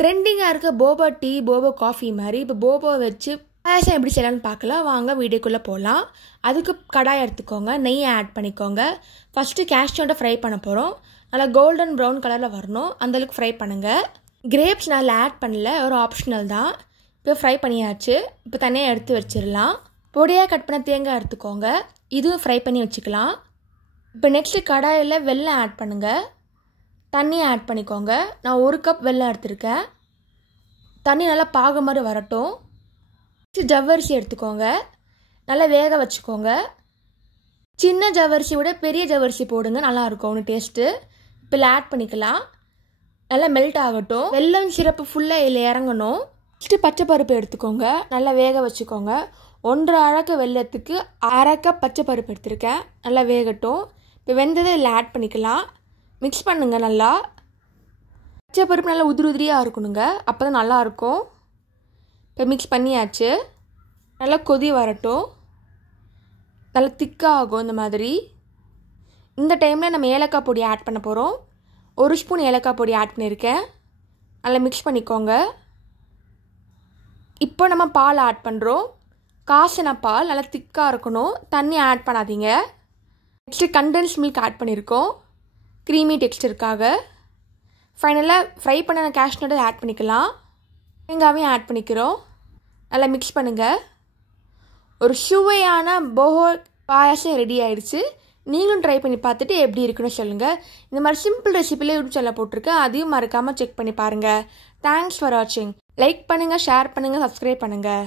ட்ரெண்டிங்காக இருக்க Bobo tea Bobo coffee மாதிரி இப்போ போபோ வச்சு பாயாசம் எப்படி செய்யலாம்னு பார்க்கலாம். வாங்க வீடியோக்குள்ளே போகலாம். அதுக்கு கடாய் எடுத்துக்கோங்க, நெய் ஆட் பண்ணிக்கோங்க. ஃபஸ்ட்டு கேஷ்யூவை ஃப்ரை பண்ண போகிறோம். நல்லா கோல்டன் ப்ரௌன் கலரில் வரணும், அந்தளவுக்கு ஃப்ரை பண்ணுங்கள். கிரேப்ஸ் நல்லா ஆட் பண்ணல, ஒரு ஆப்ஷனல் தான். இப்போ ஃப்ரை பண்ணியாச்சு. இப்போ தனியாக எடுத்து வச்சிடலாம். பொடியாக கட் பண்ண தேங்காய் எடுத்துக்கோங்க, இதுவும் ஃப்ரை பண்ணி வச்சுக்கலாம். இப்போ நெக்ஸ்ட்டு கடாயில் வெல்லம் ஆட் பண்ணுங்கள், தண்ணி ஆட் பண்ணிக்கோங்க. நான் 1 கப் வெல்லம் எடுத்திருக்கேன். தண்ணி நல்லா பாகு மாதிரி வரட்டும். ஜவ்வரிசி எடுத்துக்கோங்க, நல்லா வேக வச்சுக்கோங்க. சின்ன ஜவ்வரிசி விட பெரிய ஜவ்வரிசி போடுங்க, நல்லாயிருக்கும் ஒன்று டேஸ்ட்டு. இப்போ இதில் ஆட் பண்ணிக்கலாம். நல்லா மெல்ட் ஆகட்டும். வெல்லம் சிரப்பு ஃபுல்லாக இதில் இறங்கணும். நெக்ஸ்ட்டு பச்சை பருப்பு எடுத்துக்கோங்க, நல்லா வேக வச்சுக்கோங்க. 1 அழகு வெல்லத்துக்கு 1/2 கப் பச்சை பருப்பு எடுத்திருக்கேன், நல்லா வேகட்டும். இப்போ வெந்ததை இதில் ஆட் பண்ணிக்கலாம். மிக்ஸ் பண்ணுங்கள் நல்லா. பச்சை பருப்பு நல்லா உதிரியாக இருக்கணுங்க, அப்போ தான் நல்லாயிருக்கும். இப்போ மிக்ஸ் பண்ணியாச்சு. நல்லா கொதி வரட்டும், நல்லா திக்காக ஆகும் இந்த மாதிரி. இந்த டைமில் நம்ம ஏலக்காய் பொடி ஆட் பண்ண போகிறோம். 1 ஸ்பூன் ஏலக்காய் பொடி ஆட் பண்ணியிருக்கேன். நல்லா மிக்ஸ் பண்ணிக்கோங்க. இப்போ நம்ம பால் ஆட் பண்ணுறோம். காசின பால் நல்லா திக்காக இருக்கணும், தண்ணி ஆட் பண்ணாதீங்க. நெக்ஸ்ட்டு கண்டென்ஸ் மில்க் ஆட் பண்ணியிருக்கோம், க்ரீமி டெக்ஸ்டருக்காக. ஃபைனலாக ஃப்ரை பண்ண கேஷ்யூவை ஆட் பண்ணிக்கலாம். தேங்காவையும் ஆட் பண்ணிக்கிறோம். நல்லா மிக்ஸ் பண்ணுங்கள். ஒரு சுவையான போஹோ பாயாசம் ரெடி ஆகிடுச்சு. நீங்களும் ட்ரை பண்ணி பார்த்துட்டு எப்படி இருக்குன்னு சொல்லுங்கள். இந்த மாதிரி சிம்பிள் ரெசிபிலே யூடியூப் சேனலில் போட்டிருக்கேன், அதையும் மறக்காமல் செக் பண்ணி பாருங்கள். தேங்க்ஸ் ஃபார் வாட்சிங். லைக் பண்ணுங்கள், ஷேர் பண்ணுங்கள், சப்ஸ்கிரைப் பண்ணுங்கள்.